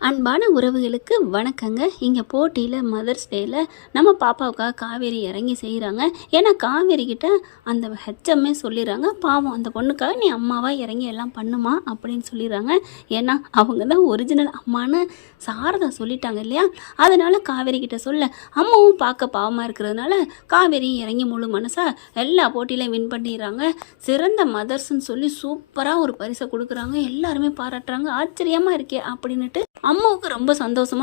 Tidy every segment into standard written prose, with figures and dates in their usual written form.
அன்பான உறவுகளுக்கு வணக்கங்க. இங்கே போட்டியில் மதர்ஸ் டேயில் நம்ம பாப்பாவுக்காக காவேரி இறங்கி செய்கிறாங்க. ஏன்னா காவேரி கிட்ட அந்த ஹெச்எம்மே சொல்லிடுறாங்க, பாவம் அந்த பொண்ணுக்காக நீ அம்மாவாக இறங்கி எல்லாம் பண்ணுமா அப்படின்னு சொல்லிடுறாங்க. ஏன்னா அவங்க தான் ஒரிஜினல் அம்மானு சாரதா சொல்லிட்டாங்க இல்லையா. அதனால் காவேரி கிட்ட சொல்ல அம்மாவும் பார்க்க பாவமாக இருக்கிறதுனால காவேரி இறங்கி முழு மனசாக எல்லா போட்டியிலையும் வின் பண்ணிடுறாங்க. சிறந்த மதர்ஸ்ன்னு சொல்லி சூப்பராக ஒரு பரிசை கொடுக்குறாங்க. எல்லாருமே பாராட்டுறாங்க. ஆச்சரியமாக இருக்கே அப்படின்னுட்டு அம்மாவுக்கு ரொம்ப சந்தோஷம்.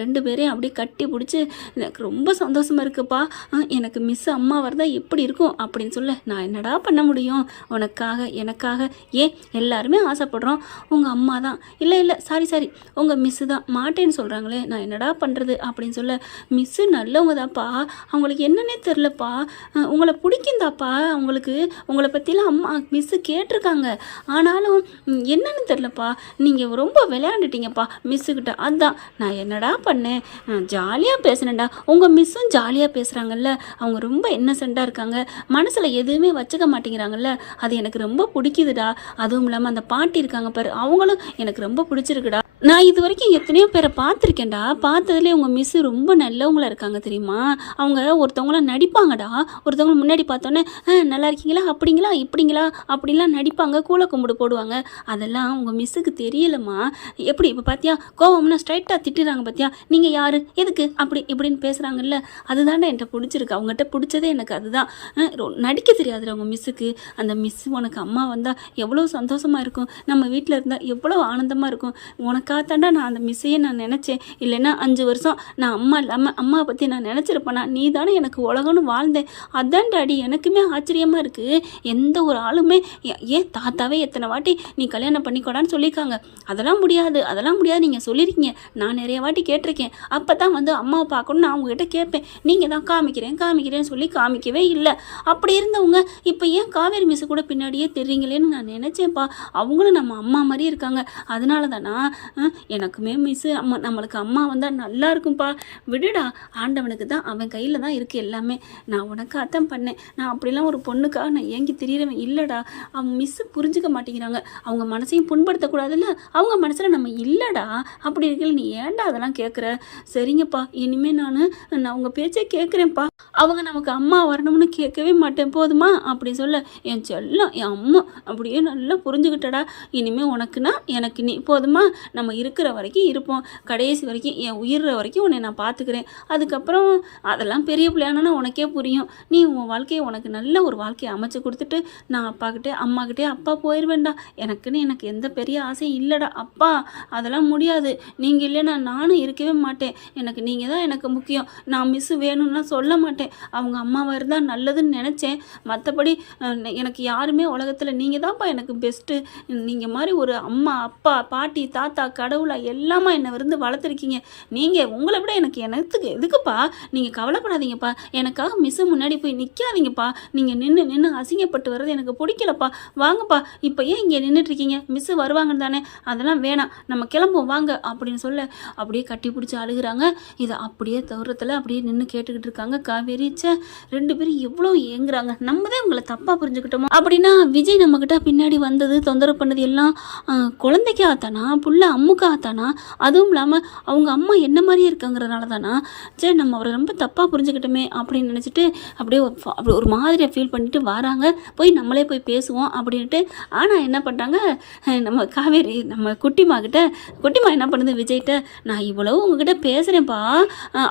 ரெண்டு பேரையும் அப்படியே கட்டி பிடிச்சி எனக்கு ரொம்ப சந்தோஷமாக இருக்குப்பா, எனக்கு மிஸ் அம்மா வரதா எப்படி இருக்கும் அப்படின்னு சொல்ல, நான் என்னடா பண்ண முடியும் உனக்காக எனக்காக, ஏன் எல்லாருமே ஆசைப்படுறோம், உங்கள் அம்மா தான் இல்லை சாரி உங்கள் மிஸ்ஸு தான் மாட்டேன்னு சொல்கிறாங்களே, நான் என்னடா பண்ணுறது அப்படின்னு சொல்ல, மிஸ்ஸு நல்லவங்க தான்ப்பா, அவங்களுக்கு என்னன்னே தெரிலப்பா, உங்களை பிடிக்குந்தாப்பா, அவங்களுக்கு உங்களை பற்றிலாம் அம்மா மிஸ்ஸு கேட்டிருக்காங்க, ஆனாலும் என்னன்னு தெரிலப்பா, நீங்கள் ரொம்ப விளையாண்டுட்டீங்கப்பா மிஸ்ஸுக்கிட்ட, அதான் நான் என்னடா பண்ணேன், ஜாலியாக பேசினேன்டா, உங்கள் மிஸ்ஸும் ஜாலியாக பேசுகிறாங்கல்ல, அவங்க ரொம்ப இன்னசென்ட்டாக இருக்காங்க, மனசில் எதுவுமே வச்சுக்க மாட்டேங்கிறாங்கல்ல, அது எனக்கு ரொம்ப பிடிக்குதுடா, அதுவும் இல்லாமல் அந்த பாட்டி இருக்காங்க பாரு, அவங்களும் எனக்கு ரொம்ப பிடிச்சிருக்குடா, நான் இது வரைக்கும் எத்தனையோ பேரை பார்த்துருக்கேன்டா, பார்த்ததுலேயே உங்கள் மிஸ்ஸு ரொம்ப நல்லவங்களாக இருக்காங்க தெரியுமா, அவங்க ஒருத்தவங்களாம் நடிப்பாங்கடா, ஒருத்தவங்க முன்னாடி பார்த்தோன்னே நல்லா இருக்கீங்களா அப்படிங்களா இப்படிங்களா அப்படின்லாம் நடிப்பாங்க, கூலை கும்பிடு போடுவாங்க, அதெல்லாம் உங்கள் மிஸ்ஸுக்கு தெரியலம்மா, எப்படி இப்போ பார்த்தியா கோவம்னா ஸ்ட்ரைட்டாக திட்டுறாங்க பார்த்தியா, நீங்கள் யார் எதுக்கு அப்படி இப்படின்னு பேசுகிறாங்கல்ல, அதுதான்டா என்கிட்ட பிடிச்சிருக்கு, அவங்ககிட்ட பிடிச்சதே எனக்கு அதுதான், நடிக்க தெரியாதுடா உங்கள் மிஸ்ஸுக்கு, அந்த மிஸ் உனக்கு அம்மா வந்தால் எவ்வளோ சந்தோஷமாக இருக்கும், நம்ம வீட்டில் இருந்தால் எவ்வளோ ஆனந்தமாக இருக்கும், உனக்காக தாண்டா நான் அந்த மிஸ்ஸையே நான் நினச்சேன், இல்லைன்னா 5 வருஷம் நான் அம்மா இல்லாமல் அம்மாவை பற்றி நான் நினச்சிருப்பேனா, நீ தானே எனக்கு உலகம்னு வாழ்ந்தேன், அதான் டாடி எனக்குமே ஆச்சரியமாக இருக்குது, எந்த ஒரு ஆளுமே ஏன் தாத்தாவே எத்தனை வாட்டி நீ கல்யாணம் பண்ணிக்கூடான்னு சொல்லியிருக்காங்க, அதெல்லாம் முடியாது நீங்கள் சொல்லியிருக்கீங்க, நான் நிறைய வாட்டி கேட்டிருக்கேன், அப்போ தான் வந்து அம்மாவை பார்க்கணுன்னு நான் அவங்ககிட்ட கேட்பேன், நீங்கள் தான் காமிக்கிறேன்னு சொல்லி காமிக்கவே இல்லை, அப்படி இருந்தவங்க இப்போ ஏன் காவேரி மிஸ் கூட பின்னாடியே தெரியுங்களேன்னு நான் நினச்சேன்ப்பா, அவங்களும் நம்ம அம்மா மாதிரி இருக்காங்க, அதனால தானா எனக்குமே மிஸ்ஸு அம்மா நம்மளுக்கு அம்மா வந்தால் நல்லா இருக்கும்ப்பா, விடுடா ஆண்டவனுக்கு தான் அவன் கையில் தான் இருக்குது எல்லாமே, நான் உனக்கு அர்த்தம் பண்ணேன், நான் அப்படிலாம் ஒரு பொண்ணுக்காக நான் ஏங்கி திரியிறவன் இல்லைடா, அவங்க மிஸ்ஸு புரிஞ்சுக்க மாட்டேங்கிறாங்க, அவங்க மனசையும் புண்படுத்தக்கூடாதுல்ல, அவங்க மனசில் நம்ம இல்லைடா, அப்படி இருக்கல நீ ஏன்டா அதெல்லாம் கேட்குற, சரிங்கப்பா இனிமேல் நான் உங்கள் பேச்சே கேட்குறேன்ப்பா, அவங்க நமக்கு அம்மா வரணும்னு கேட்கவே மாட்டேன் போதுமா அப்படி சொல்ல, என் செல்லம் என் அம்மா அப்படியே நல்லா புரிஞ்சுக்கிட்டடா, இனிமேல் உனக்குன்னா எனக்கு நீ போதுமா, நம்ம இருக்கிற வரைக்கும் இருப்போம், கடைசி வரைக்கும் என் உயிர்ற வரைக்கும் உன்னை நான் பார்த்துக்கிறேன், அதுக்கப்புறம் அதெல்லாம் பெரிய பிள்ளையானா உனக்கே புரியும், நீ உன் வாழ்க்கையை உனக்கு நல்ல ஒரு வாழ்க்கையை அமைச்சு கொடுத்துட்டு நான் அப்பாக்கிட்டே அம்மாக்கிட்டே அப்பா போயிடுவேன்டா, எனக்கு எந்த பெரிய ஆசையும் இல்லைடா அப்பா, அதெல்லாம் முடியாது, நீங்கள் இல்லைன்னா நானும் இருக்கவே மாட்டேன், எனக்கு நீங்கள் தான் எனக்கு முக்கியம், நான் மிஸ்ஸு வேணும்னா சொல்ல மாட்டேன், அவங்க அம்மாவாக இருந்தால் நல்லதுன்னு நினச்சேன், மற்றபடி எனக்கு யாருமே உலகத்தில் நீங்கள் தான்ப்பா எனக்கு பெஸ்ட்டு, நீங்கள் மாதிரி ஒரு அம்மா அப்பா பாட்டி தாத்தா கடவுளா எல்லாமா என்னை விருந்து வளர்த்துருக்கீங்க, நீங்கள் உங்களை விட எனக்கு எதுக்குப்பா, நீங்கள் கவலைப்படாதீங்கப்பா, எனக்காக மிஸ்ஸு முன்னாடி போய் நிற்காதீங்கப்பா, நீங்கள் நின்று அசிங்கப்பட்டு வர்றது எனக்கு பிடிக்கலப்பா, வாங்கப்பா இப்போ ஏன் இங்கே நின்றுட்டுருக்கீங்க, மிஸ்ஸு வருவாங்கன்னு தானே, அதெல்லாம் வேணாம் நம்ம கிளம்புவோம் வாங்க அப்படின்னு சொல்ல, அப்படியே கட்டி பிடிச்சி அழுகுறாங்க, இதை அப்படியே தூரத்தில் அப்படியே நின்று கேட்டுக்கிட்டு இருக்காங்க காவேரி, ரெண்டு பேரும் எவ்வளோ ஏங்குறாங்க, நம்ம தான் உங்களை தப்பாக புரிஞ்சுக்கிட்டோமோ அப்படின்னா, விஜய் நம்மக்கிட்ட பின்னாடி வந்தது தொந்தரவு பண்ணது எல்லாம் குழந்தைக்கு ஆத்தானா புள்ள அம்முக்கு ஆத்தானா, அதுவும் இல்லாமல் அவங்க அம்மா என்ன மாதிரியே இருக்காங்கிறதுனால தானா, சரி நம்ம அவரை ரொம்ப தப்பாக புரிஞ்சுக்கிட்டோமே அப்படின்னு நினச்சிட்டு அப்படியே அப்படி ஒரு மாதிரியாக ஃபீல் பண்ணிட்டு வராங்க, போய் நம்மளே போய் பேசுவோம் அப்படின்ட்டு, ஆனால் என்ன பண்ணுறாங்க நம்ம காவேரி நம்ம குட்டிமா என்ன பண்ணுது விஜய்கிட்ட, நான் இவ்வளவு உங்ககிட்ட பேசுகிறேன்ப்பா,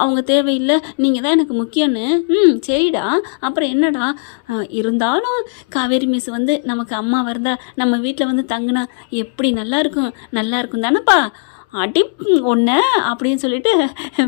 அவங்க தேவையில்லை நீங்கள் தான் எனக்கு முக்கியம்னு, சரிடா அப்புறம் என்னடா, இருந்தாலும் காவேரி மிஸ் வந்து நமக்கு அம்மா வருதா நம்ம வீட்டில் வந்து தங்குனா எப்படி நல்லா இருக்கும் தானேப்பா, அடி ஒன்று அப்படின்னு சொல்லிட்டு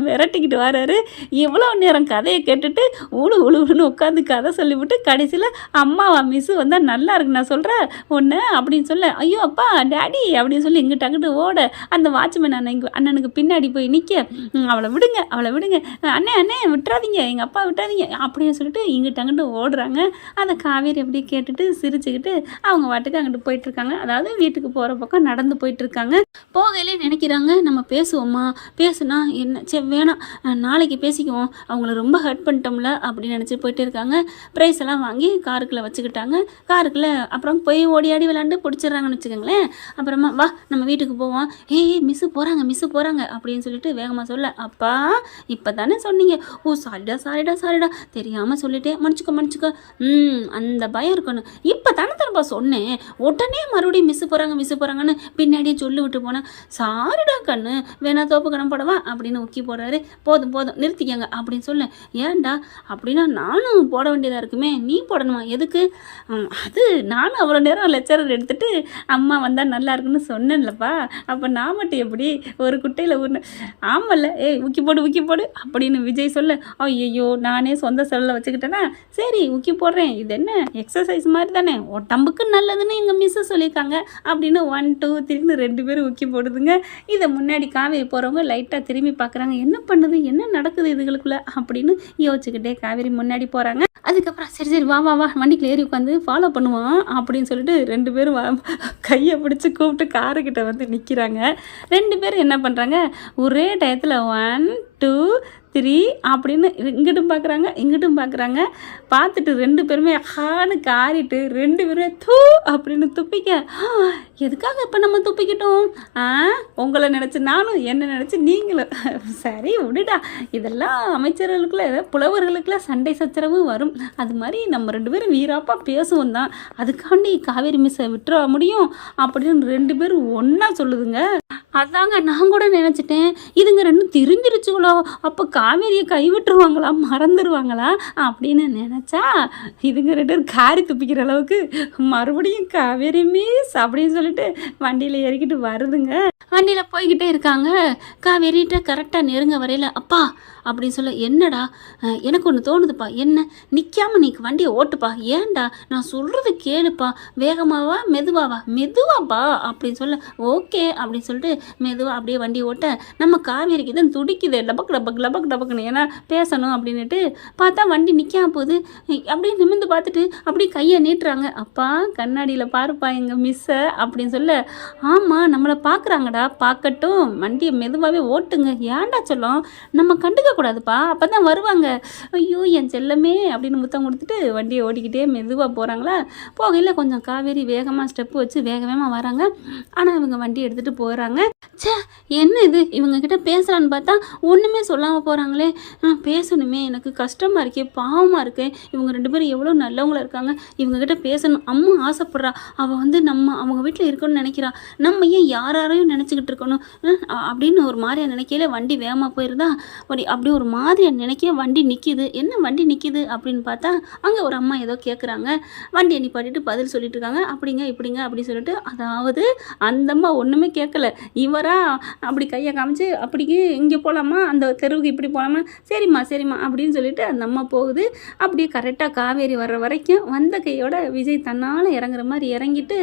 விரட்டிக்கிட்டு வராரு, இவ்வளோ நேரம் கதையை கேட்டுட்டு உழுன்னு உட்காந்து கதை சொல்லிவிட்டு கடைசியில் அம்மாவா மிஸ்ஸு வந்தால் நல்லா இருக்கு நான் சொல்கிறேன் ஒன்று அப்படின்னு சொல்ல, ஐயோ அப்பா டேடி அப்படின்னு சொல்லி இங்கிட்ட அங்கிட்டு ஓட, அந்த வாட்ச்மேன் அண்ணனுக்கு பின்னாடி போய் நிற்க, அவளை விடுங்க அண்ணே விட்டுறாதீங்க எங்கள் அப்பா விட்டுறாதீங்க அப்படின்னு சொல்லிட்டு இங்கிட்ட அங்கிட்டு ஓடுறாங்க, அதை காவேரி அப்படியே கேட்டுட்டு சிரிச்சுக்கிட்டு அவங்க வாட்டுக்கு அங்கிட்டு போயிட்டுருக்காங்க, அதாவது வீட்டுக்கு போகிற பக்கம் நடந்து போயிட்டுருக்காங்க, போகையிலே நினைக்கிறாங்க சொல்கிறாங்க, நம்ம பேசுவோம்மா, பேசுனா என்ன சரி வேணாம், நாளைக்கு பேசிக்குவோம், அவங்கள ரொம்ப ஹர்ட் பண்ணிட்டோம்ல அப்படின்னு நினச்சி போயிட்டே இருக்காங்க. ப்ரைஸ் எல்லாம் வாங்கி காருக்குள்ளே வச்சுக்கிட்டாங்க. காருக்குள்ளே அப்புறம் போய் ஓடி விளாண்டு பிடிச்சிடுறாங்கன்னு வச்சுக்கோங்களேன். அப்புறமா வா நம்ம வீட்டுக்கு போவோம். ஏய் மிஸ்ஸு போகிறாங்க அப்படின்னு சொல்லிட்டு வேகமாக சொல்ல, அப்பா இப்போ தானே சொன்னீங்க. ஓ சாரிடா தெரியாமல் சொல்லிட்டேன், மன்னிச்சுக்கோ. அந்த பயம் இருக்கணும். இப்போ தானே தரப்பா சொன்னேன், உடனே மறுபடியும் மிஸ்ஸு போகிறாங்கன்னு பின்னாடியே சொல்லி விட்டு போனேன். சாரிடா கண்ணு, வேணா தோப்பு கணம் போடவா அப்படின்னு ஊக்கி போடுறாரு. போதும் நிறுத்திக்கங்க அப்படின்னு சொல்ல, ஏன்டா அப்படின்னா நானும் போட வேண்டியதாக இருக்குமே, நீ போடணுமா எதுக்கு? அது நானும் அவ்வளோ நேரம் லெக்சரர் எடுத்துகிட்டு அம்மா வந்தால் நல்லா இருக்குன்னு சொன்னேன்லப்பா, அப்போ நான் மட்டும் எப்படி ஒரு குட்டையில் ஊர்னு ஆமல்ல, ஏய் ஊக்கி போடு அப்படின்னு விஜய் சொல்ல, ஐயோ நானே சொந்த செல்லில் வச்சுக்கிட்டேன்னா சரி ஊக்கி போடுறேன், இது என்ன எக்ஸசைஸ் மாதிரி தானே, உடம்புக்கு நல்லதுன்னு எங்கள் மிஸ்ஸு சொல்லியிருக்காங்க அப்படின்னு 1 2 3 2 பேரும் ஊக்கி போடுதுங்க. இதை முன்னாடி காவேரி போகிறவங்க லைட்டாக திரும்பி பார்க்குறாங்க, என்ன பண்ணுது என்ன நடக்குது இதுகளுக்குள்ளே அப்படின்னு யோசிச்சுக்கிட்டே காவேரி முன்னாடி போகிறாங்க. அதுக்கப்புறம் சரி வா வண்டிக்குள்ள ஏறி உட்காந்து ஃபாலோ பண்ணுவான் அப்படின்னு சொல்லிட்டு 2 பேரும் கையை பிடிச்சி கூப்பிட்டு காருக்கிட்ட வந்து நிற்கிறாங்க. 2 பேரும் என்ன பண்ணுறாங்க, ஒரே டயத்தில் 1 2 3 அப்படின்னு இங்கிட்டும் பார்க்குறாங்க. பார்த்துட்டு 2 பேருமே ஹான்னு காரிட்டு 2 பேருமே தூ அப்படின்னு துப்பிக்க, எதுக்காக இப்போ நம்ம துப்பிக்கிட்டோம்? உங்களை நினச்சி நானும், என்ன நினச்சி நீங்களும். சரி விடுடா, இதெல்லாம் அமைச்சர்களுக்குள்ள புலவர்களுக்குள்ள சண்டை சச்சரவு வரும். அது மாதிரி நம்ம 2 பேரும் வீராப்பாக பேசுவோம் தான், அதுக்காண்டி காவேரி மிஸ்ஸை விட்டுற முடியும் அப்படின்னு 2 பேரும் ஒன்றா சொல்லுதுங்க. அதாங்க நான் கூட நினச்சிட்டேன், இதுங்க 2 திரிஞ்சிருச்சுங்களோ, அப்போ காவேரியை கைவிட்டுருவாங்களா மறந்துடுவாங்களா அப்படின்னு நினச்சா, இதுங்க 2 பேரும் காரி துப்பிக்கிற அளவுக்கு மறுபடியும் காவேரி மிஸ் அப்படின்னு சொல்லிட்டு வண்டியில் ஏறிக்கிட்டு வருதுங்க. வண்டியில் போய்கிட்டே இருக்காங்க. காவேரிகிட்ட கரெக்டாக நெருங்க வரையில, அப்பா அப்படின்னு சொல்ல, என்னடா எனக்கு ஒன்று தோணுதுப்பா, என்ன நிற்காமல் நீ வண்டியை ஓட்டுப்பா, ஏன்டா நான் சொல்கிறது கேளுப்பா, வேகமாவா மெதுவாப்பா அப்படின்னு சொல்ல, ஓகே அப்படின்னு சொல்லிட்டு மெதுவாக அப்படியே வண்டி ஓட்ட, நம்ம காவேரிக்கு தான் துடிக்குது டபக்குன்னு, ஏன்னா பேசணும் அப்படின்னுட்டு பார்த்தா வண்டி நிற்காம போகுது. அப்படியே நிமிர்ந்து பார்த்துட்டு அப்படியே கையை நீட்டுறாங்க, அப்பா கண்ணாடியில் பாருப்பா எங்கள் மிஸ்ஸை அப்படின்னு சொல்ல, ஆமாம் நம்மளை பார்க்குறாங்கடா, பார்க்கட்டும் வண்டியை மெதுவாகவே ஓட்டுங்க, ஏன்டா சொல்லும் நம்ம கண்டுக்க கூடாதுப்பா, அப்போ தான் வருவாங்க, ஐயோ என் செல்லமே அப்படின்னு முத்தம் கொடுத்துட்டு வண்டியை ஓடிக்கிட்டே மெதுவாக போகிறாங்களா. போகையில் கொஞ்சம் காவேரி வேகமாக ஸ்டெப்பு வச்சு வேகமாக வராங்க. ஆனால் இவங்க வண்டி எடுத்துகிட்டு போகிறாங்க. சே என்ன இது, இவங்கக்கிட்ட பேசலான்னு பார்த்தா ஒன்றுமே சொல்லாமல் போகிறாங்களே, பேசணுமே, எனக்கு கஷ்டமாக இருக்கே, பாவமாக இருக்கே, இவங்க 2 பேரும் எவ்வளோ நல்லவங்களா இருக்காங்க, இவங்கக்கிட்ட பேசணும், அம்மா ஆசைப்பட்றா, அவள் வந்து அவங்க வீட்டில் இருக்கணும்னு நினைக்கிறா, நம்ம ஏன் யாரையும் நினச்சிக்கிட்டு இருக்கணும் அப்படின்னு ஒரு மாதிரியாக நினைக்கல வண்டி வேகமாக போயிருந்தா, அப்படியே ஒரு மாதிரியாக நினைக்க வண்டி நிற்கிது. என்ன வண்டி நிற்கிது அப்படின்னு பார்த்தா அங்கே ஒரு அம்மா ஏதோ கேட்குறாங்க. வண்டியை நிப்பாட்டிட்டு பதில் சொல்லிட்டு இருக்காங்க, அப்படிங்க இப்படிங்க அப்படின்னு சொல்லிட்டு. அதாவது அந்த அம்மா ஒன்றுமே கேட்கல, இவரா அப்படி கையை காமிச்சு அப்படிக்கு இங்கே போகலாமா, அந்த தெருவுக்கு இப்படி போகலாமா, சரிம்மா அப்படின்னு சொல்லிட்டு அந்த அம்மா போகுது. அப்படியே கரெக்டாக காவேரி வர்ற வரைக்கும் வந்த கையோட விஜய் தன்னால் இறங்குற மாதிரி இறங்கிட்டு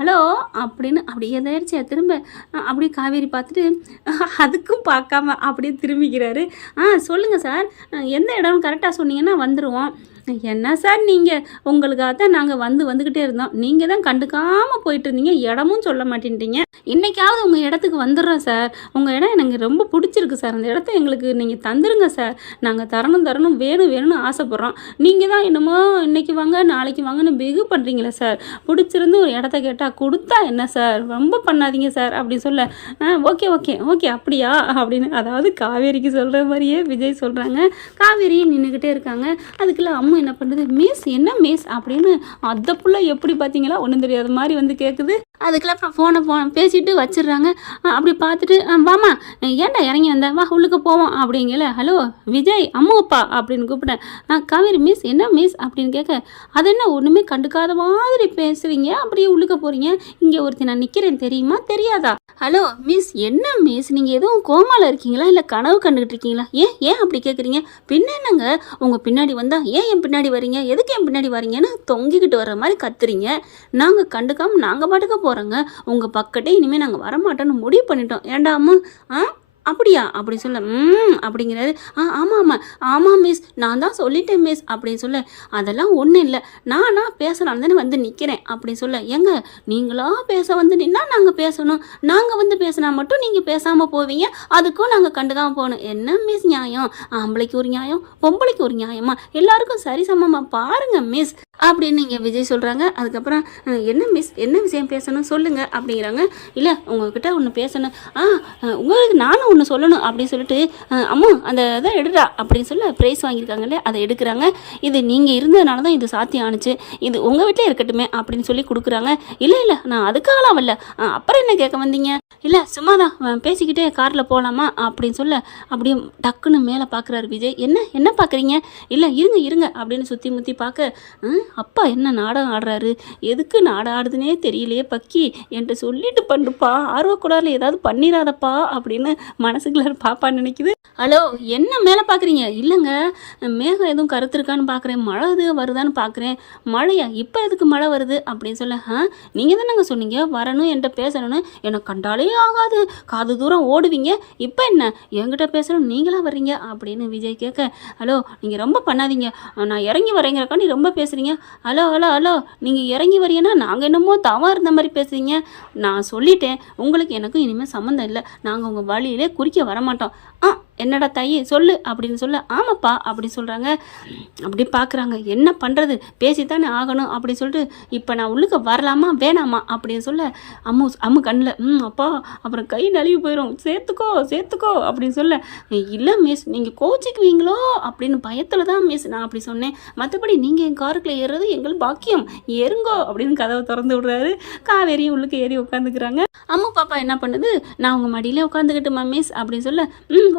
ஹலோ அப்படின்னு அப்படியே எதாயிருச்சு திரும்ப அப்படியே காவேரி பார்த்துட்டு அதுக்கும் பார்க்காம அப்படியே திரும்பிக்கிறாரு. சொல்லுங்கள் சார், எந்த இடம்னு கரெக்டாக சொன்னீங்கன்னா வந்துடுவோம். என்ன சார் நீங்கள், உங்களுக்காக தான் நாங்கள் வந்துக்கிட்டே இருந்தோம், நீங்கள் தான் கண்டுக்காமல் போயிட்டு இருந்தீங்க, இடமும் சொல்ல மாட்டேன்ட்டீங்க, இன்றைக்காவது உங்கள் இடத்துக்கு வந்துடுறோம் சார், உங்கள் இடம் எனக்கு ரொம்ப பிடிச்சிருக்கு சார், அந்த இடத்த எங்களுக்கு நீங்கள் தந்துடுங்க சார், நாங்கள் தரணும் வேணும்னு ஆசைப்பட்றோம், நீங்கள் தான் என்னமோ இன்றைக்கி வாங்க நாளைக்கு வாங்கன்னு வெகு பண்ணுறீங்களே சார், பிடிச்சிருந்து ஒரு இடத்த கேட்டால் கொடுத்தா என்ன சார், ரொம்ப பண்ணாதீங்க சார் அப்படின்னு சொல்ல, ஓகே அப்படியா அப்படின்னு, அதாவது காவேரிக்கு சொல்கிற மாதிரியே விஜய் சொல்கிறாங்க. காவேரியும் நின்றுக்கிட்டே இருக்காங்க. அதுக்குள்ளே அம்மா என்ன பண்ணுறது, என்ன மிஸ் அப்படின்னு அந்த புள்ள எப்படி பார்த்தீங்களா ஒன்றும் தெரியாத மாதிரி வந்து கேட்குது. அதுக்குள்ள அப்புறம் ஃபோனை பேசிட்டு வச்சிடுறாங்க. அப்படி பார்த்துட்டு வாமா ஏன்டா இறங்கி வந்த, வா உள்ளுக்கு போவோம் அப்படிங்கல, ஹலோ விஜய் அம்மாப்பா அப்படின்னு கூப்பிட்டேன். காவேரி மிஸ் என்ன மிஸ் அப்படின்னு கேட்க, அது என்ன ஒன்றுமே கண்டுக்காத மாதிரி பேசுகிறீங்க, அப்படியே உள்ளுக்க போகிறீங்க, இங்கே ஒருத்தி நான் நிற்கிறேன் தெரியுமா தெரியாதா, ஹலோ மிஸ் என்ன மிஸ் நீங்கள் எதுவும் கோமாவில் இருக்கீங்களா இல்லை கனவு கண்டுக்கிட்டு இருக்கீங்களா, ஏன் அப்படி கேட்குறீங்க, பின்ன என்னங்க உங்கள் பின்னாடி வந்தால் ஏன் என் பின்னாடி வரீங்க, எதுக்கு என் பின்னாடி வரீங்கன்னு தொங்கிக்கிட்டு வர்ற மாதிரி கத்துறீங்க, நாங்கள் கண்டுக்காமல் நாங்கள் பாட்டுக்க போகிறோங்க, உங்கள் பக்கத்தே இனிமேல் நாங்கள் வரமாட்டோன்னு முடிவு பண்ணிட்டோம், ஏண்டாம்மா அப்படியா அப்படி சொல்ல அப்படிங்கிறாரு. ஆமாம் ஆமாம் ஆமாம் மிஸ், நான் தான் சொல்லிட்டேன் மிஸ் அப்படின்னு சொல்ல, அதெல்லாம் ஒன்றும் இல்லை, நானா பேசலாம் தானே வந்து நிற்கிறேன் அப்படின்னு சொல்ல, ஏங்க நீங்களா பேச வந்து நின்னா நாங்கள் பேசணும், நாங்கள் வந்து பேசினா மட்டும் நீங்கள் பேசாமல் போவீங்க, அதுக்கும் நாங்கள் கண்டுக்காமல் போகணும். என்ன மிஸ் நியாயம்? ஆம்பளைக்கு ஒரு நியாயம், பொம்பளைக்கு ஒரு நியாயமா? எல்லாருக்கும் சரிசமமாக பாருங்க மிஸ் அப்படின்னு இங்கே விஜய் சொல்கிறாங்க. அதுக்கப்புறம் என்ன மிஸ், என்ன விஷயம் பேசணும் சொல்லுங்கள் அப்படிங்கிறாங்க. இல்லை உங்ககிட்ட ஒன்று பேசணும், உங்களுக்கு நானும் ஒன்று சொல்லணும் அப்படின்னு சொல்லிட்டு, அம்மா அந்த இதை எடுடா அப்படின்னு சொல்ல ப்ரைஸ் வாங்கியிருக்காங்களே அதை எடுக்கிறாங்க. இது நீங்கள் இருந்ததுனால தான் இது சாத்தியம் ஆணுச்சு, இது உங்கள் வீட்டில் இருக்கட்டுமே அப்படின்னு சொல்லி கொடுக்குறாங்க. இல்லை இல்லை நான் அதுக்காகலாம் வரல, அப்புறம் என்ன கேட்க வந்தீங்க? இல்லை சும்மா தான் பேசிக்கிட்டே காரில் போகலாமா அப்படின்னு சொல்ல, அப்படியே டக்குன்னு மேலே பார்க்குறாரு விஜய். என்ன பார்க்குறீங்க? இல்லை இருங்க இருங்க அப்படின்னு சுற்றி முற்றி பார்க்க, அப்பா என்ன நாடகம் ஆடுறாரு, எதுக்கு நாடகம் ஆடுதுன்னே தெரியலையே பக்கி, என்கிட்ட சொல்லிட்டு பண்ணுப்பா, ஆர்வக்கூடாதுல ஏதாவது பண்ணிடாதப்பா அப்படின்னு மனசுக்குள்ள பாப்பா நினைக்குது. ஹலோ என்ன மேலே பார்க்குறீங்க? இல்லைங்க மேகம் எதுவும் கருத்துருக்கான்னு பார்க்குறேன், மழை எதுவும் வருதான்னு பார்க்குறேன். மழையா? இப்போ எதுக்கு மழை வருது அப்படின்னு சொல்ல, நீங்கள் தானேங்க சொன்னீங்க வரணும் என்கிட்ட பேசணும்னு, எனக்கு கண்டாலே ஆகாது, காது தூரம் ஓடுவீங்க, இப்போ என்ன என்கிட்ட பேசணும் நீங்களா வர்றீங்க அப்படின்னு விஜய் கேட்க, ஹலோ நீங்கள் ரொம்ப பண்ணாதீங்க, நான் இறங்கி வரேங்கிறக்காண்டி ரொம்ப பேசுகிறீங்க. ஹலோ ஹலோ ஹலோ நீங்கள் இறங்கி வரீங்கன்னா நாங்கள் என்னமோ தவா இருந்த மாதிரி பேசுகிறீங்க. நான் சொல்லிட்டேன் உங்களுக்கு எனக்கும் இனிமேல் சம்மந்தம் இல்லை, நாங்கள் உங்கள் வழியிலே குறிக்க வரமாட்டோம். என்னடா தாயி சொல்லு அப்படின்னு சொல்ல, ஆமாப்பா அப்படி சொல்கிறாங்க. அப்படி பார்க்குறாங்க, என்ன பண்ணுறது, பேசித்தானே ஆகணும் அப்படின்னு சொல்லிட்டு, இப்போ நான் உள்ளுக்க வரலாமா வேணாமா அப்படின்னு சொல்ல, அம்மு கண்ணில் அப்பா அப்புறம் கை நழுவி போயிடும், சேர்த்துக்கோ அப்படின்னு சொல்ல, இல்லை மிஸ் நீங்கள் கோச்சிக்குவீங்களோ அப்படின்னு பயத்தில் தான் மிஸ் நான் அப்படி சொன்னேன், மற்றபடி நீங்கள் என் காருக்குள்ளே ஏறுறது எங்கள் பாக்கியம், ஏறுங்கோ அப்படின்னு கதவை திறந்து விடுறாரு. காவேரியும் உள்ளுக்கு ஏறி உட்காந்துக்கிறாங்க. அம்மு பாப்பா என்ன பண்ணுது, நான் உங்கள் மடியிலே உட்காந்துக்கிட்டுமா மிஸ் அப்படின்னு சொல்ல,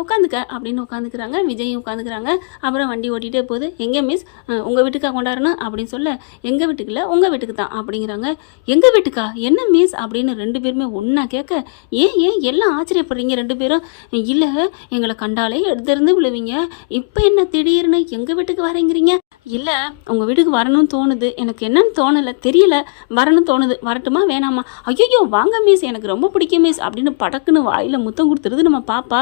உட்காந்துக்க அப்படின்னு உட்காந்துக்கிறாங்க. விஜயும் உட்காந்துக்கிறாங்க. அப்புறம் வண்டி ஓட்டிகிட்டே போகுது. எங்கே மிஸ் உங்கள் வீட்டுக்கா கொண்டாடணும் அப்படின்னு சொல்ல, எங்கள் வீட்டுக்கு இல்லை உங்கள் வீட்டுக்கு தான் அப்படிங்கிறாங்க. எங்கள் வீட்டுக்கா என்ன மிஸ் அப்படின்னு ரெண்டு பேருமே ஒன்றா கேட்க, ஏன் எல்லாம் ஆச்சரியப்படுறீங்க ரெண்டு பேரும்? இல்லை எங்களை கண்டாலே எடுத்திருந்து விழுவீங்க, இப்போ என்ன திடீர்னு எங்கள் வீட்டுக்கு வரேங்கிறீங்க? இல்லை உங்கள் வீட்டுக்கு வரணும்னு தோணுது, எனக்கு என்னன்னு தோணலை தெரியல, வரணும்னு தோணுது, வரட்டுமா வேணாமா? ஐயோ வாங்க மிஸ் எனக்கு ரொம்ப பிடிக்கும் மிஸ் அப்படின்னு படக்குன்னு வாயில் முத்தம் கொடுத்துருது நம்ம பாப்பா.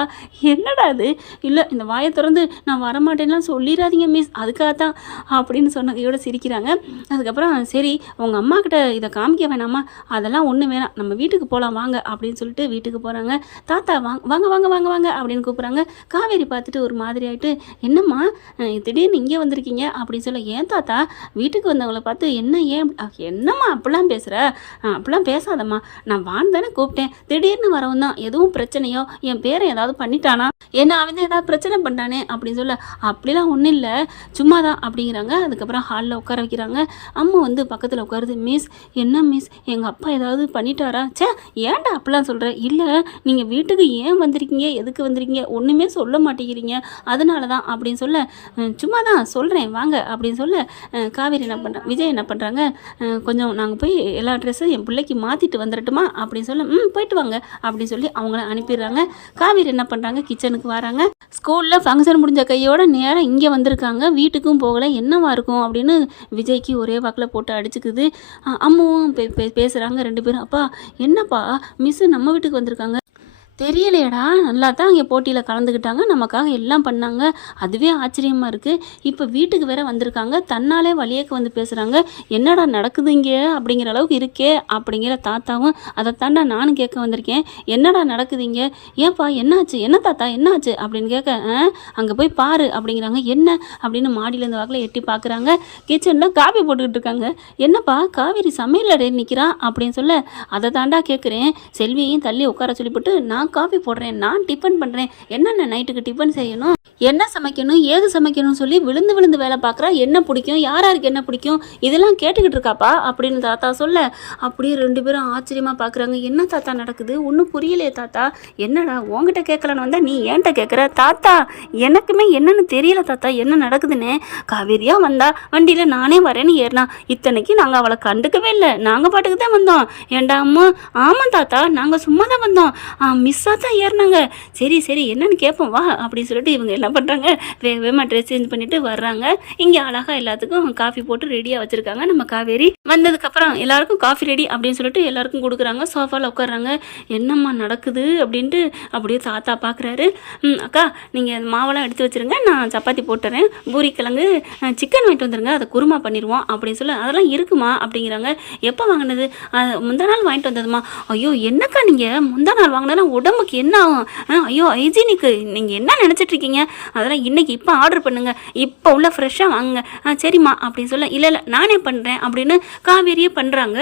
என்னடா அது, இல்லை இந்த வாயை திறந்து நான் வரமாட்டேன்லாம் சொல்லிடாதீங்க மிஸ், அதுக்காக தான் அப்படின்னு சொன்னதையோட சிரிக்கிறாங்க. அதுக்கப்புறம் சரி உங்கள் அம்மா கிட்ட இதை காமிக்க வேணாமா, அதெல்லாம் ஒன்றும் வேணாம் நம்ம வீட்டுக்கு போகலாம் வாங்க அப்படின்னு சொல்லிட்டு வீட்டுக்கு போகிறாங்க. தாத்தா வாங்க வாங்க வாங்க வாங்க அப்படின்னு கூப்பிட்றாங்க. காவேரி பார்த்துட்டு ஒரு மாதிரி ஆகிட்டு, என்னம்மா திடீர்னு இங்கே வந்திருக்கீங்க அப்படின்னு சொல்ல, ஏன் தாத்தா வீட்டுக்கு வந்தவங்களை பார்த்து என்னம்மா அப்படிலாம் பேசுகிற, அப்படிலாம் பேசாதம்மா, நான் வான் தானே கூப்பிட்டேன், திடீர்னு வரவும் தான், எதுவும் பிரச்சனையோ என் பேரை ஏதாவது பண்ணிட்டானா, என்ன அவன் தான் ஏதாவது பிரச்சனை பண்ணிட்டானே அப்படின்னு சொல்ல, அப்படிலாம் ஒன்றும் இல்லை சும்மா தான் அப்படிங்கிறாங்க. அதுக்கப்புறம் ஹாலில் உட்கார வைக்கிறாங்க. அம்மா வந்து பக்கத்தில் உட்காருது. மிஸ் என்ன மிஸ் எங்கள் அப்பா ஏதாவது பண்ணிட்டாரா? ஏன்டா அப்படிலாம் சொல்கிற? இல்லை நீங்கள் வீட்டுக்கு ஏன் வந்திருக்கீங்க, எதுக்கு வந்திருக்கீங்க, ஒன்றுமே சொல்ல மாட்டேங்கிறீங்க, அதனால தான் அப்படின்னு சொல்ல, சும்மா தான் சொல்கிறேன் வாங்க அப்படின்னு சொல்ல, காவேரி என்ன பண்ணுறாங்க, விஜய் என்ன பண்ணுறாங்க, கொஞ்சம் நாங்கள் போய் எல்லா ட்ரெஸ்ஸும் என் பிள்ளைக்கு மாற்றிட்டு வந்துடட்டுமா அப்படின்னு சொல்ல, போயிட்டு வாங்க அப்படின்னு சொல்லி அவங்கள அனுப்பிடுறாங்க. காவேரி என்ன பண்ணுறாங்க, கிச்சனுக்கு வராங்க. ஸ்கூலில் ஃபங்க்ஷன் முடிஞ்ச கையோட நேரம் இங்கே வந்திருக்காங்க, வீட்டுக்கும் போகலை, என்னவா இருக்கும் அப்படின்னு விஜய்க்கு ஒரே வாக்கில் போட்டு அடிச்சுக்குது. அம்மாவும் பேசுகிறாங்க ரெண்டு பேரும். அப்பா என்னப்பா மிஸ்ஸு நம்ம வீட்டுக்கு வந்திருக்காங்க, தெரியலையடா, நல்லா தான் இங்கே போட்டியில் கலந்துக்கிட்டாங்க, நமக்காக எல்லாம் பண்ணாங்க, அதுவே ஆச்சரியமாக இருக்குது, இப்போ வீட்டுக்கு வேற வந்திருக்காங்க, தன்னாலே வழியேக்கு வந்து பேசுகிறாங்க, என்னடா நடக்குது இங்கே அப்படிங்கிற அளவுக்கு இருக்கே அப்படிங்கிற தாத்தாவும், அதைத்தாண்டா நானும் கேட்க வந்திருக்கேன், என்னடா நடக்குது இங்கே, ஏன்ப்பா என்னாச்சு, என்ன தாத்தா என்னாச்சு அப்படின்னு கேட்க, அங்கே போய் பாரு அப்படிங்கிறாங்க. என்ன அப்படின்னு மாடியிலேருந்து வாக்கில் எட்டி பார்க்குறாங்க. கிச்சனில் காபி போட்டுக்கிட்டு இருக்காங்க. என்னப்பா காவேரி சமையல் அடையில் நிற்கிறான் அப்படின்னு சொல்ல, அதை தாண்டா கேட்குறேன், செல்வியையும் தள்ளி உட்கார சொல்லிவிட்டு, நான் காஃபி போடுறேன், நான் டிஃபன் பண்ணுறேன், என்னென்ன நைட்டுக்கு டிஃபன் செய்யணும், என்ன சமைக்கணும், ஏது சமைக்கணும்னு சொல்லி விழுந்து வேலை பார்க்குறா, என்ன பிடிக்கும், யாருக்கு என்ன பிடிக்கும், இதெல்லாம் கேட்டுக்கிட்டு இருக்காப்பா அப்படின்னு தாத்தா சொல்ல, அப்படியே ரெண்டு பேரும் ஆச்சரியமாக பார்க்குறாங்க. என்ன தாத்தா நடக்குது, ஒன்றும் புரியலையே தாத்தா, என்னடா உங்ககிட்ட கேட்கலான்னு வந்தால் நீ ஏன்ட்ட கேட்குற? தாத்தா எனக்குமே என்னன்னு தெரியல தாத்தா, என்ன நடக்குதுன்னு. காவேரியா வந்தா வண்டியில் நானே வரேன்னு ஏறினா, இத்தனைக்கு நாங்கள் அவளை கண்டுக்கவே இல்லை, நாங்கள் பாட்டுக்கு தான் வந்தோம். ஏண்டா அம்மா? ஆமாம் தாத்தா நாங்கள் சும்மா தான் வந்தோம், மிஸ்ஸாக தான் ஏறினாங்க, சரி என்னன்னு கேட்போம் வா அப்படின்னு சொல்லிட்டு இவங்க எல்லாம் பண்ணுறாங்க, வேக வேகமாக ட்ரெஸ் சேஞ்ச் பண்ணிவிட்டு வர்றாங்க. இங்கே அழகாக எல்லாத்துக்கும் காஃபி போட்டு ரெடியாக வச்சுருக்காங்க நம்ம காவேரி. வந்ததுக்கப்புறம் எல்லாருக்கும் காஃபி ரெடி அப்படின்னு சொல்லிட்டு எல்லாருக்கும் கொடுக்குறாங்க. சோஃபாவில் உட்காடுறாங்க. என்னம்மா நடக்குது அப்படின்ட்டு அப்படியே தாத்தா பார்க்குறாரு. அக்கா நீங்கள் மாவெல்லாம் எடுத்து வச்சுருங்க, நான் சப்பாத்தி போட்டுறேன், பூரி கிழங்கு சிக்கன் வாங்கிட்டு வந்துருங்க, அதை குருமா பண்ணிடுவோம் அப்படின்னு சொல்ல. அதெல்லாம் இருக்குமா அப்படிங்கிறாங்க. எப்போ வாங்கினது? முந்தா நாள் வாங்கிட்டு வந்ததுமா. ஐயோ என்னக்கா நீங்கள் முந்தா நாள் வாங்கினா உடம்புக்கு என்ன ஆகும்? ஐயோ ஹைஜீனிக்கு நீங்கள் என்ன நினச்சிட்டு இருக்கீங்க? அதெல்லாம் இன்றைக்கி இப்போ ஆர்டர் பண்ணுங்கள், இப்போ உள்ள ஃப்ரெஷ்ஷாக வாங்குங்க. சரிம்மா அப்படின்னு சொல்ல. இல்லை இல்லை நானே பண்ணுறேன் அப்படின்னு காவேரியே பண்ணுறாங்க.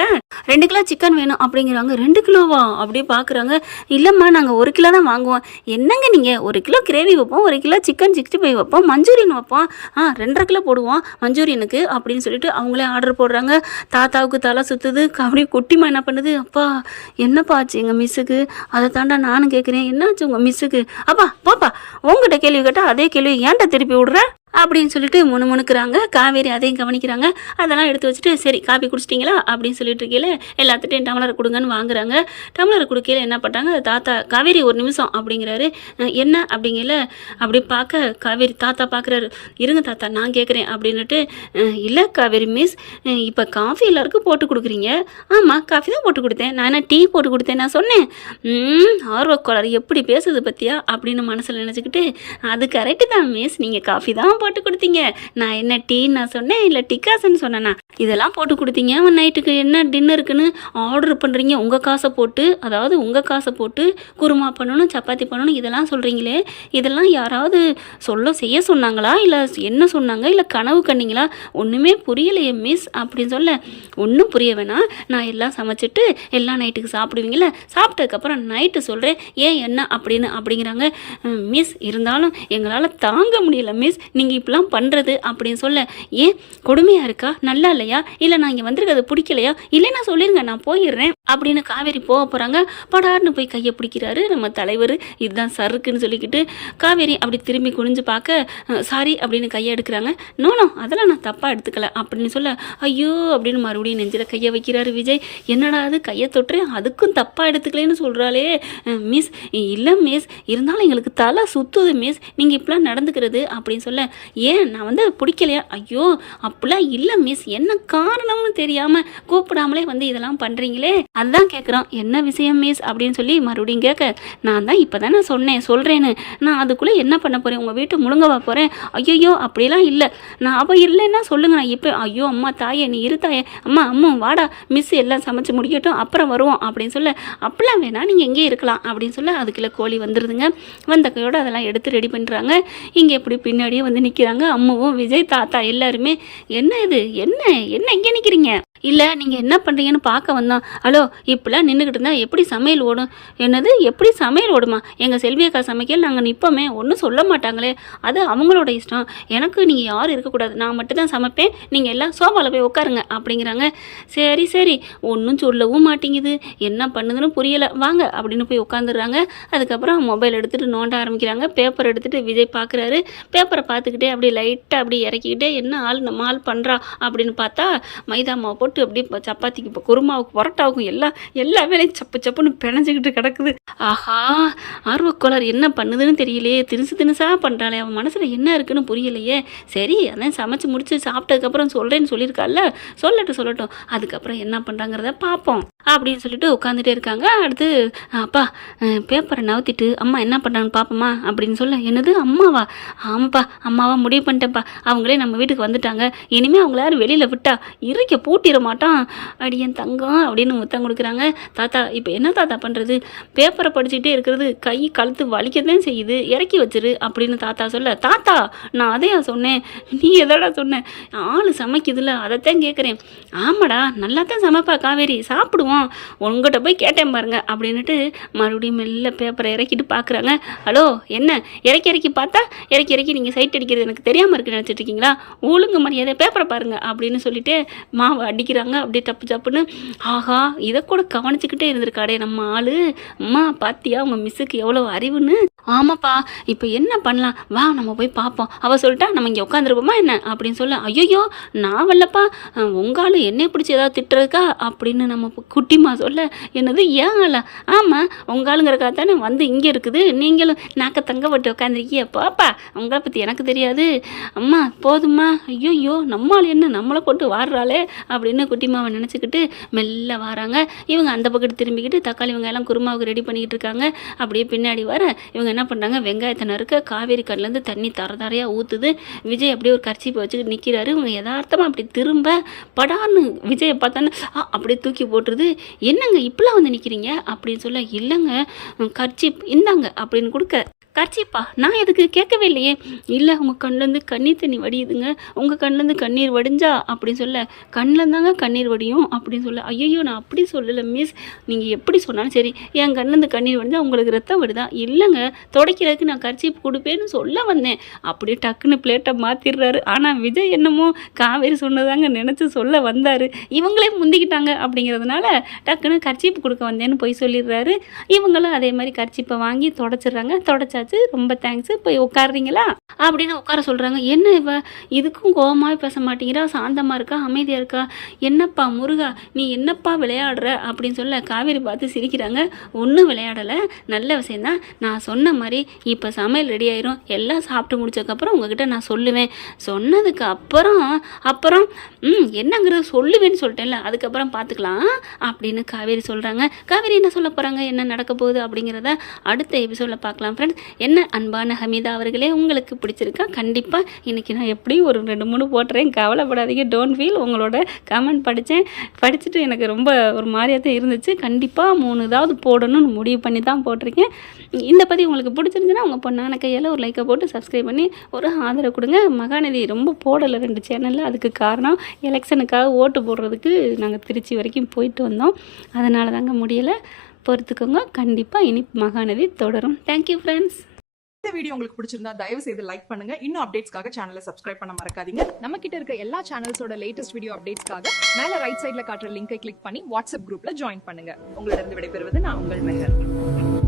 2 கிலோ சிக்கன் வேணும் அப்படிங்கிறாங்க. 2 கிலோவா அப்படி பார்க்குறாங்க. இல்லைம்மா நாங்கள் 1 கிலோ தான் வாங்குவோம். என்னங்க நீங்கள் 1 கிலோ கிரேவி வைப்போம், 1 கிலோ சிக்கன் 65 வைப்போம், மஞ்சூரியன் வைப்போம், 2.5 கிலோ போடுவோம் மஞ்சூரியனுக்கு அப்படின்னு சொல்லிட்டு அவங்களே ஆர்டர் போடுறாங்க. தாத்தாவுக்கு தலை சுற்றுது. அப்படியே குட்டிமா என்ன பண்ணுது, அப்பா என்னப்பா ஆச்சு எங்கள் மிஸ்ஸுக்கு? அதை தாண்டா நானும் கேட்குறேன், என்னாச்சு உங்கள் மிஸ்ஸுக்கு? அப்பா போப்பா, உங்ககிட்ட கேள்வி கேட்டால் அதே கேள்வி ஏன்டா திருப்பி விடுற அப்படின்னு சொல்லிட்டு முணுமுணுக்கிறாங்க. காவேரி அதையும் கவனிக்கிறாங்க. அதெல்லாம் எடுத்து வச்சுட்டு சரி காப்பி குடிச்சிட்டிங்களா அப்படின்னு சொல்லிட்டு இருக்கையில் எல்லாத்துட்டையும் டம்ளர் கொடுங்கன்னு வாங்குறாங்க. டம்ளர் கொடுக்கையில் என்ன பண்ணுறாங்க, தாத்தா காவேரி 1 நிமிஷம் அப்படிங்கிறாரு. என்ன அப்படிங்கல அப்படி பார்க்க காவேரி தாத்தா பார்க்குறாரு. இருங்க தாத்தா நான் கேட்குறேன் அப்படின்னுட்டு. இல்லை காவேரி மிஸ், இப்போ காஃபி எல்லாருக்கும் போட்டு கொடுக்குறீங்க. ஆமாம் காஃபி தான் போட்டு கொடுத்தேன், நான் என்ன டீ போட்டு கொடுத்தேன் நான் சொன்னேன். ஆர்வக்கோளாறு எப்படி பேசுது பற்றியா அப்படின்னு மனசில் நினச்சிக்கிட்டு, அது கரெக்டு தான் மிஸ், நீங்கள் காஃபி தான் போட்டு கொடுத்தீங்க, நான் என்ன டீன்னு நான் சொன்னேன் இல்லை டிக்காசன்னு சொன்னேன்னா? இதெல்லாம் போட்டு கொடுத்தீங்க. நைட்டுக்கு என்ன டின்னருக்குன்னு ஆர்டர் பண்ணுறீங்க உங்கள் காசை போட்டு, அதாவது உங்கள் காசை போட்டு குருமா பண்ணணும் சப்பாத்தி பண்ணணும் இதெல்லாம் சொல்கிறீங்களே, இதெல்லாம் யாராவது செய்ய சொன்னாங்களா இல்லை என்ன சொன்னாங்க இல்லை கனவு கண்டிங்களா? ஒன்றுமே புரியலையே மிஸ் அப்படின்னு சொல்ல. ஒன்றும் புரிய வேணாம், நான் எல்லாம் சமைச்சிட்டு எல்லாம் நைட்டுக்கு சாப்பிடுவீங்கள, சாப்பிட்டதுக்கப்புறம் நைட்டு சொல்கிறேன் ஏன் என்ன அப்படிங்கிறாங்க. மிஸ் இருந்தாலும் எங்களால் தாங்க முடியல மிஸ், நீங்கள் இப்படிலாம் பண்ணுறது அப்படின்னு சொல்ல. ஏன் கொடுமையாக இருக்கா, நல்லா இல்லையா, இல்லை நான் இங்கே வந்திருக்கிறது பிடிக்கலையா, இல்லைன்னா சொல்லிடுங்க நான் போயிடுறேன் அப்படின்னு காவேரி போக போகிறாங்க. படார்னு போய் கையை பிடிக்கிறாரு நம்ம தலைவர். இதுதான் சருக்குன்னு சொல்லிக்கிட்டு காவேரி அப்படி திரும்பி குனிஞ்சு பார்க்க சாரி அப்படின்னு கையை எடுக்கிறாங்க. நோ அதெல்லாம் நான் தப்பாக எடுத்துக்கல அப்படின்னு சொல்ல. ஐயோ அப்படின்னு மறுபடியும் நெஞ்சில் கையை வைக்கிறாரு விஜய். என்னடா அது கையை தொட்டுறேன் அதுக்கும் தப்பாக எடுத்துக்கலேன்னு சொல்கிறாளே மிஸ். இல்லை மிஸ் இருந்தாலும் எங்களுக்கு தலை சுற்றுது மிஸ் நீங்கள் இப்படிலாம் நடந்துக்கிறது அப்படின்னு சொல்ல. ஏன் நான் வந்து பிடிக்கலையா? ஐயோ அப்படிலாம் இல்லை மிஸ், என்ன காரணம்னு தெரியாமல் கூப்பிடாமலே வந்து இதெல்லாம் பண்ணுறீங்களே அதுதான் கேட்குறோம், என்ன விஷயம் மிஸ் அப்படின்னு சொல்லி மறுபடியும் கேட்க. நான் தான் இப்போ தானே சொல்கிறேன்னு, நான் அதுக்குள்ளே என்ன பண்ண போகிறேன், உங்கள் வீட்டு முழுங்கவா போகிறேன்? ஐயோ அப்படிலாம் இல்லை, நான் அவள் இல்லைன்னா சொல்லுங்க நான் இப்போ. ஐயோ அம்மா தாயே நீ இரு தாயே, அம்மா வாடா மிஸ் எல்லாம் சமைச்சு முடிக்கட்டும் அப்புறம் வருவோம் அப்படின்னு சொல்ல. அப்படிலாம் வேணா நீங்கள் எங்கேயே இருக்கலாம் அப்படின்னு சொல்ல. அதுக்குள்ளே கோழி வந்துடுதுங்க. வந்த கையோடு அதெல்லாம் எடுத்து ரெடி பண்ணுறாங்க. இங்கே எப்படி பின்னாடியே வந்து நிற்கிறாங்க அம்மாவும் விஜய் தாத்தா எல்லாருமே. என்ன இது என்ன இங்கே நிற்கிறீங்க? இல்லை நீங்கள் என்ன பண்ணுறீங்கன்னு பார்க்க வந்தோம். ஹலோ இப்போலாம் நின்றுக்கிட்டு இருந்தால் எப்படி சமையல் ஓடும்? என்னது எப்படி சமையல் ஓடுமா? எங்கள் செல்வியக்கா சமைக்கல நாங்கள் நிற்போமே, ஒன்றும் சொல்ல மாட்டாங்களே, அது அவங்களோட இஷ்டம், எனக்கு நீங்கள் யாரும் இருக்கக்கூடாது, நான் மட்டும்தான் சமைப்பேன், நீங்கள் எல்லாம் சோஃபாவில் போய் உட்காருங்க அப்படிங்கிறாங்க. சரி ஒன்றும் சொல்லவும் மாட்டேங்குது, என்ன பண்ணுதுன்னு புரியலை, வாங்க அப்படின்னு போய் உட்காந்துடுறாங்க. அதுக்கப்புறம் மொபைல் எடுத்துகிட்டு நோண்ட ஆரம்பிக்கிறாங்க. பேப்பர் எடுத்துகிட்டு விஜய் பார்க்குறாரு. பேப்பரை பார்த்துக்கிட்டே அப்படியே லைட்டாக அப்படியே இறக்கிக்கிட்டே என்ன ஆள் நம்ம ஆள் பண்ணுறா அப்படின்னு பார்த்தா மைதா மாவு போட்டு அப்படி சப்பாத்திக்கு இப்போ குருமாவுக்கு பரோட்டாவுக்கும் எல்லா வேலையும் சப்புன்னு பிணைஞ்சிக்கிட்டு கிடக்குது. ஆஹா ஆர்வக்கோளாறு என்ன பண்ணுதுன்னு தெரியலையே, தினுசாக பண்ணுறாளே, அவன் மனசில் என்ன இருக்குன்னு புரியலையே. சரி அதான் சமைச்சு முடிச்சு சாப்பிட்டதுக்கப்புறம் சொல்கிறேன்னு சொல்லியிருக்கால, சொல்லட்டும் அதுக்கப்புறம் என்ன பண்ணுறாங்கிறத பார்ப்போம் அப்படின்னு சொல்லிட்டு உட்காந்துட்டே இருக்காங்க. அடுத்து அப்பா பேப்பரை நவுத்திட்டு அம்மா என்ன பண்ணுறாங்கன்னு பார்ப்போமா அப்படின்னு சொல்ல. என்னது அம்மாவா? ஆமாப்பா அம்மாவா முடிவு பண்ணிட்டேன்ப்பா, அவங்களே நம்ம வீட்டுக்கு வந்துட்டாங்க, இனிமேல் அவங்கள யாரும் வெளியில் விட்டா இருக்க பூட்டிட மாட்டான், அடியன் தங்கம் அப்படின்னு முத்தம் கொடுக்குறாங்க. தாத்தா இப்போ என்ன தாத்தா பண்ணுறது, பேப்பரை படிச்சுக்கிட்டே இருக்கிறது கை கழுத்து வலிக்கதான் செய்யுது, இறக்கி வச்சிரு அப்படின்னு தாத்தா சொல்ல. தாத்தா நான் அதையா சொன்னேன், நீ எதடா சொன்ன, ஆள் சமைக்குதுல அதைத்தான் கேட்குறேன். ஆமாடா நல்லா தான் சமைப்பா காவேரி, சாப்பிடுவோம், உங்ககிட்ட போய் கேட்டேன் பாருங்க அப்படின்னுட்டு மறுபடியும் மெல்ல பேப்பரை இறக்கிட்டு பார்க்குறாங்க. ஹலோ என்ன இறக்கி பார்த்தா இறக்கி நீங்கள் சைட் அடிக்கிறது எனக்கு தெரியாமல் இருக்குன்னு நினச்சிட்டு இருக்கீங்களா? ஒழுங்கு மரியாதை பேப்பரை பாருங்க அப்படின்னு சொல்லிட்டு மாவு அடிக்க சிரிக்கிறாங்க அப்படியே டப்பு டப்புன்னு. ஆஹா, இதை கூட கவனிச்சுக்கிட்டே இருந்திருக்காடே நம்ம ஆளு. அம்மா பாத்தியா உங்க மிஸ்ஸுக்கு எவ்வளோ அறிவுன்னு. ஆமாப்பா, இப்போ என்ன பண்ணலாம், வா நம்ம போய் பார்ப்போம். அவள் சொல்லிட்டா நம்ம இங்கே உட்காந்துருப்போமா என்ன அப்படின்னு சொல்ல, ஐயோ நான் வரலப்பா, உங்காலு என்னை பிடிச்சி ஏதாவது திட்டுறதுக்கா அப்படின்னு நம்ம குட்டிமா சொல்ல, என்னது ஏன் ஆள, ஆமாம் உங்காலுங்கிறக்காக தானே வந்து இங்கே இருக்குது, நீங்களும் நாக்க தங்கப்பட்டு உட்காந்துருக்கிய பாப்பா, உங்களை பற்றி எனக்கு தெரியாது. அம்மா போதும்மா, ஐயோ நம்மளால் என்ன நம்மளை போட்டு வாடுறாளே அப்படின்னு குட்டிமாவை நினச்சிக்கிட்டு மெல்ல வராங்க. இவங்க அந்த பக்கத்து திரும்பிக்கிட்டு தக்காளி வெங்காயம்லாம் குருமாவுக்கு ரெடி பண்ணிக்கிட்டு இருக்காங்க. அப்படியே பின்னாடி வர இவங்க என்ன பண்ணுறாங்க, வெங்காயத்தை நறுக்க காவேரி கண்லேருந்து தண்ணி தரதாரையாக ஊற்றுது. விஜய் அப்படியே ஒரு கர்ச்சீப்பை வச்சுக்கிட்டு நிற்கிறாரு. இவங்க யதார்த்தமாக அப்படி திரும்ப படான்னு விஜயை பார்த்தான்னு அப்படியே தூக்கி போட்டுருது. என்னங்க இப்படிலாம் வந்து நிற்கிறீங்க அப்படின்னு சொல்ல, இல்லைங்க கர்ச்சீப் இந்தாங்க அப்படின்னு கொடுக்க, கர்ச்சிப்பா நான் எதுக்கு கேட்கவே இல்லையே. இல்லை உங்கள் கண்ணிலேருந்து கண்ணீர் தண்ணி வடியுதுங்க, உங்கள் கண்ணிலேருந்து கண்ணீர் வடிஞ்சா அப்படின்னு சொல்ல, கண்ணில் தாங்க கண்ணீர் வடியும் அப்படின்னு சொல்ல, ஐயோ நான் அப்படி சொல்லலை மிஸ், நீங்கள் எப்படி சொன்னாலும் சரி, என் கண்ணிலேருந்து கண்ணீர் வடிஞ்சா உங்களுக்கு ரத்தம் வருதா, இல்லைங்க துடைக்கிறதுக்கு நான் கர்ச்சீப் கொடுப்பேன்னு சொல்ல வந்தேன். அப்படியே டக்குன்னு பிளேட்டை மாற்றிடுறாரு. ஆனால் விஜய் என்னமோ காவேரி சொன்னதாங்க நினச்சி சொல்ல வந்தார், இவங்களே முந்திக்கிட்டாங்க அப்படிங்கிறதுனால டக்குன்னு கர்ச்சீப் கொடுக்க வந்தேன்னு போய் சொல்லிடுறாரு. இவங்களும் அதே மாதிரி கர்ச்சீப்பை வாங்கி தொடச்சிடுறாங்க. தொடச்சா ரொம்ப தேங்க்ஸ், போய் உட்காடுறீங்களா அப்படின்னு உட்கார சொல்றாங்க. என்ன இவ இதுக்கும் கோவமாவே பேச மாட்டேங்கிறா, சாந்தமா இருக்கா, அமைதியா இருக்கா, என்னப்பா முருகா நீ என்னப்பா விளையாடுற அப்படின்னு சொல்ல காவேரி பார்த்து சிரிக்கிறாங்க. ஒன்றும் விளையாடலை, நல்ல விஷயந்தான், நான் சொன்ன மாதிரி இப்போ சமையல் ரெடி ஆயிரும், எல்லாம் சாப்பிட்டு முடிச்சதுக்கப்புறம் உங்ககிட்ட நான் சொல்லுவேன், சொன்னதுக்கு அப்புறம் என்னங்கிறது சொல்லுவேன்னு சொல்லிட்டேன்ல, அதுக்கப்புறம் பார்த்துக்கலாம் அப்படின்னு காவேரி சொல்கிறாங்க. காவேரி என்ன சொல்ல போகிறாங்க, என்ன நடக்க போகுது அப்படிங்கிறத அடுத்த எபிசோடில் பார்க்கலாம் ஃப்ரெண்ட்ஸ். என்ன அன்பான ஹமீதா அவர்களே, உங்களுக்கு பிடிச்சிருக்கா? கண்டிப்பாக இன்றைக்கி நான் எப்படியும் ஒரு 2-3 போட்டுறேன், கவலைப்படாதீங்க, டோன்ட் ஃபீல். உங்களோட கமெண்ட் படிச்சுட்டு எனக்கு ரொம்ப ஒரு மாதிரியாக தான் இருந்துச்சு. கண்டிப்பாக 3 போடணும்னு முடிவு பண்ணி தான் போட்டிருக்கேன். இந்த பதிவு உங்களுக்கு பிடிச்சிருந்துச்சுன்னா உங்கள் பொண்ணான கையால் ஒரு லைக்கை போட்டு சப்ஸ்கிரைப் பண்ணி ஒரு ஆதரவு கொடுங்க. மகாநதி ரொம்ப போடலை 2 சேனலில், அதுக்கு காரணம் எலெக்ஷனுக்காக ஓட்டு போடுறதுக்கு நாங்கள் திருச்சி வரைக்கும் போயிட்டு வந்தோம், அதனால தாங்க முடியலை, பொறுத்துக்கோங்க. கண்டிப்பாக இனி மகாநதி தொடரும். Thank you friends. இந்த வீடியோ உங்களுக்கு பிடிச்சிருந்தா தயவு செய்து லைக் பண்ணுங்க. இன்னும் அப்டேட்ஸ்க்காக சேனலை சப்ஸ்கிரைப் பண்ண மறக்காதீங்க. நம்ம கிட்ட இருக்க எல்லா சேனல்ஸோட லேட்டஸ்ட் வீடியோ அப்டேட்ஸ்க்காக மேல ரைட் சைடுல காட்டுற லிங்கை கிளிக் பண்ணி வாட்ஸ்அப் குரூப்ல ஜாயின் பண்ணுங்க. உங்களிடம் விடைபெறுவது நான் உங்கள் மெஹர்.